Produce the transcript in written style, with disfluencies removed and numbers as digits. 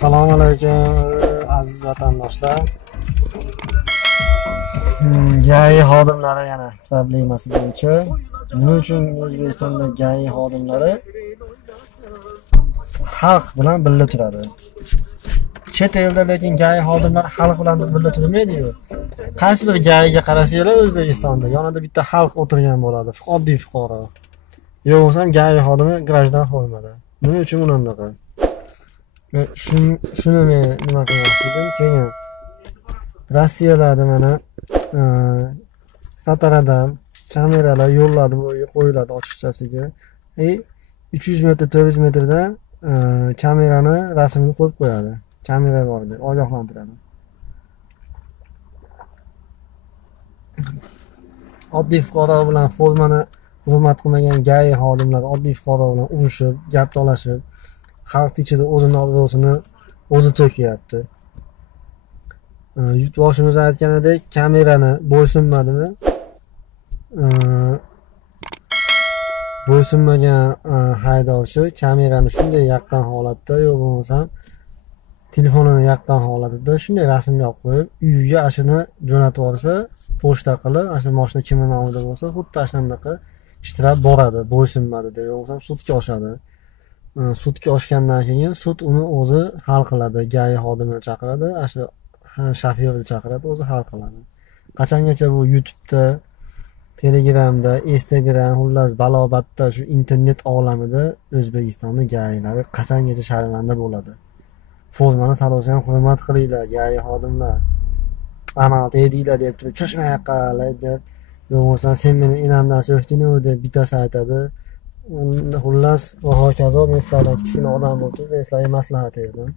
Assalomu alaykum aziz vatandoshlar. GAI xodimlari yana problemasi bo'yicha nima uchun O'zbekistonda GAI xodimlari xalq bilan birga turadi? Chet elda lekin GAI xodimlar xalq bilan birga turmaydi-ku. Qaysi bir GAIga qarasanglar O'zbekistonda yonida bitta xalq o'tirgan bo'ladi, oddiy fuqaro. Yo'q bo'lsam GAI xodimi grajdan formada. Nima uchun bundaqa? Shuni men nima qilmoqchidim? Keyin Rossiyalarda mana fotoradan kameralar yo'lladi bo'yiga qo'yiladi ochiqchasiga. 300 metr 400 metrdan kamerani rasmini qo'yib qo'yadi. Kamera bor deb ogohlantiradi. Oddiy fuqaro bilan formani hurmat qilmagan GAI xodimlar oddiy fuqaro bilan urushib, gap talashib, xalq ichida o'zini obro'sini o'zi to'kyapti. Yurtboshimiz aytganidek, kamerani bo'ysunmadimi? Bo'ysunmagan haydovchi kamerani shunday yaqin holatda, yo'q bo'lmasam telefonini yaqin holatida shunday rasmga olib qo'yib, uyiga ashuni jo'natib yuborsa, pochta qilib, ashu mashina kimning nomida bo'lsa, xuddi ashundaqa ishtirab boradi, bo'ysunmadi deb, yo'q bo'lsam sudga oshadi. Sudga oshgandan keyin sud uni o'zi hal qiladi, GAI xodimini chaqiradi, ashu shofyorni chaqiradi, o'zi hal qiladi. Qachongacha bu YouTube'da, Telegramda, Instagram, xullas balobatda shu internet olamida O'zbekistonning GAIlari qachongacha sharmanda bo'ladi? Formani sadosi ham hurmat qilinglar, GAI xodimlar. Amal edinglar deb turib, "Cho'shma yoqqalar" deb, yo'q bo'lsa sen meni enamdan so'kding-ku deb bittasi aytadi. Xullas va hokazo, men sizlardan kichkina odam bo'lib turib, men sizlarga maslahat berdim.